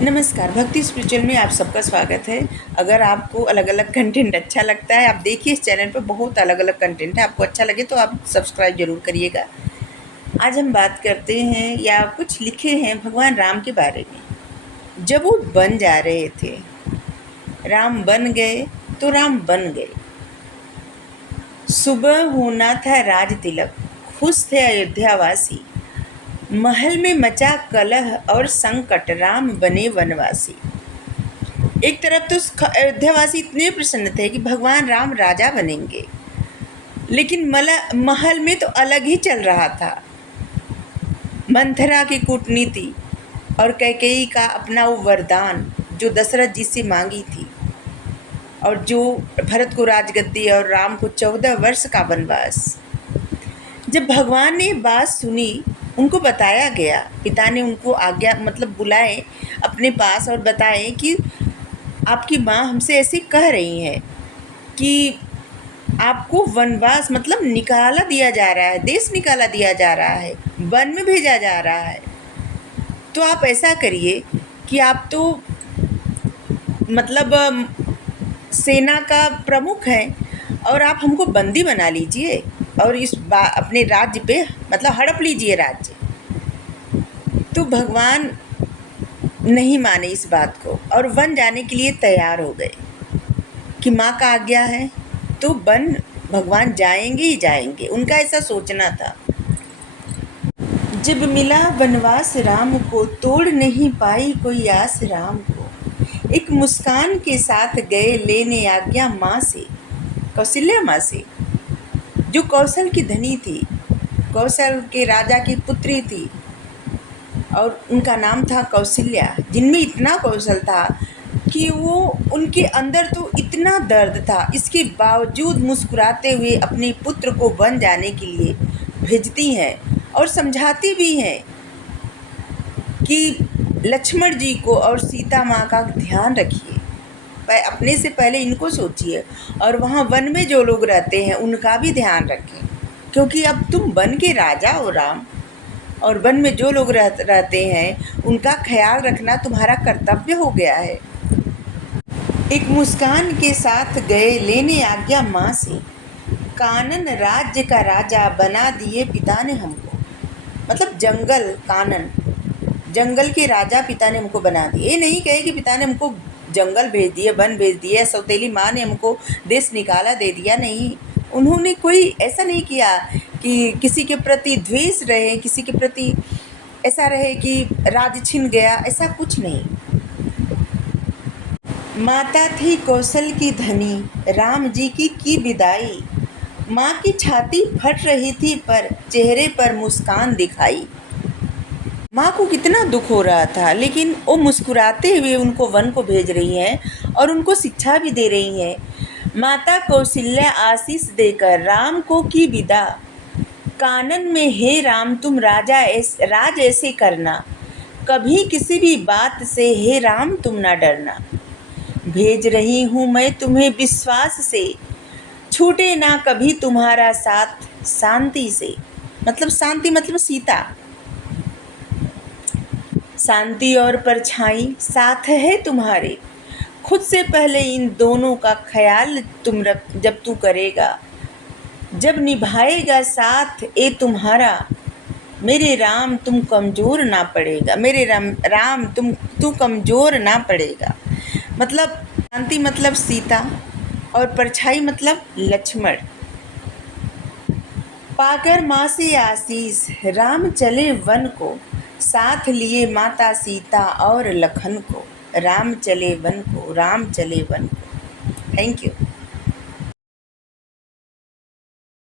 नमस्कार, भक्ति स्पिरिचुअल में आप सबका स्वागत है। अगर आपको अलग अलग कंटेंट अच्छा लगता है, आप देखिए इस चैनल पर बहुत अलग अलग कंटेंट है। आपको अच्छा लगे तो आप सब्सक्राइब ज़रूर करिएगा। आज हम बात करते हैं या कुछ लिखे हैं भगवान राम के बारे में। जब वो बन जा रहे थे, राम बन गए तो राम बन गए। सुबह होना था राज तिलक, खुश थे अयोध्यावासी। महल में मचा कलह और संकट, राम बने वनवासी। एक तरफ तो अयोध्यावासी इतने प्रसन्न थे कि भगवान राम राजा बनेंगे, लेकिन महल में तो अलग ही चल रहा था। मंथरा की कूटनीति और कैकेयी का अपना वो वरदान जो दशरथ जी से मांगी थी, और जो भरत को राजगद्दी और राम को 14 वर्ष का वनवास। जब भगवान ने बात सुनी, उनको बताया गया, पिता ने उनको आज्ञा बुलाए अपने पास और बताए कि आपकी माँ हमसे ऐसे कह रही है कि आपको वनवास निकाला दिया जा रहा है, देश निकाला दिया जा रहा है, वन में भेजा जा रहा है। तो आप ऐसा करिए कि आप तो सेना का प्रमुख हैं और आप हमको बंदी बना लीजिए और अपने राज्य पे हड़प लीजिए राज्य। तो भगवान नहीं माने इस बात को और वन जाने के लिए तैयार हो गए कि माँ का आज्ञा है तो वन भगवान जाएंगे ही जाएंगे। उनका ऐसा सोचना था। जब मिला वनवास राम को, तोड़ नहीं पाई कोई आस राम को। एक मुस्कान के साथ गए लेने आज्ञा माँ से, कौशल्या माँ से, जो कौशल की धनी थी, कौशल के राजा की पुत्री थी और उनका नाम था कौशल्या, जिनमें इतना कौशल था कि वो उनके अंदर तो इतना दर्द था, इसके बावजूद मुस्कुराते हुए अपने पुत्र को वन जाने के लिए भेजती हैं और समझाती भी हैं कि लक्ष्मण जी को और सीता माँ का ध्यान रखिए, अपने से पहले इनको सोचिए और वहाँ वन में जो लोग रहते हैं उनका भी ध्यान रखें, क्योंकि अब तुम वन के राजा हो राम, और वन में जो लोग रहते हैं उनका ख्याल रखना तुम्हारा कर्तव्य हो गया है। एक मुस्कान के साथ गए लेने आज्ञा माँ से, कानन राज्य का राजा बना दिए पिता ने हमको। जंगल, कानन जंगल के राजा पिता ने हमको बना दिए। ये नहीं कहे कि पिता ने हमको जंगल भेज दिए, वन भेज दिए, सौतेली माँ ने हमको देश निकाला दे दिया। नहीं, उन्होंने कोई ऐसा नहीं किया कि किसी के प्रति द्वेष रहे, किसी के प्रति ऐसा रहे कि राज छिन गया, ऐसा कुछ नहीं। माता थी कौशल की धनी, राम जी की विदाई। माँ की छाती फट रही थी पर चेहरे पर मुस्कान दिखाई। माँ को कितना दुख हो रहा था, लेकिन वो मुस्कुराते हुए उनको वन को भेज रही हैं और उनको शिक्षा भी दे रही हैं। माता कौशल्या आशीष देकर राम को की विदा। कानन में हे राम तुम राज ऐसे करना, कभी किसी भी बात से हे राम तुम ना डरना। भेज रही हूँ मैं तुम्हें विश्वास से, छूटे ना कभी तुम्हारा साथ शांति से। शांति सीता, शांति और परछाई साथ है तुम्हारे। खुद से पहले इन दोनों का ख्याल जब तू करेगा, जब निभाएगा साथ ए तुम्हारा, मेरे राम तुम कमज़ोर ना पड़ेगा, मेरे राम तू कमज़ोर ना पड़ेगा। शांति सीता और परछाई लक्ष्मण। पाकर माँ से आशीष राम चले वन को, साथ लिए माता सीता और लखन को। राम चले वन को, राम चले वन को। Thank you.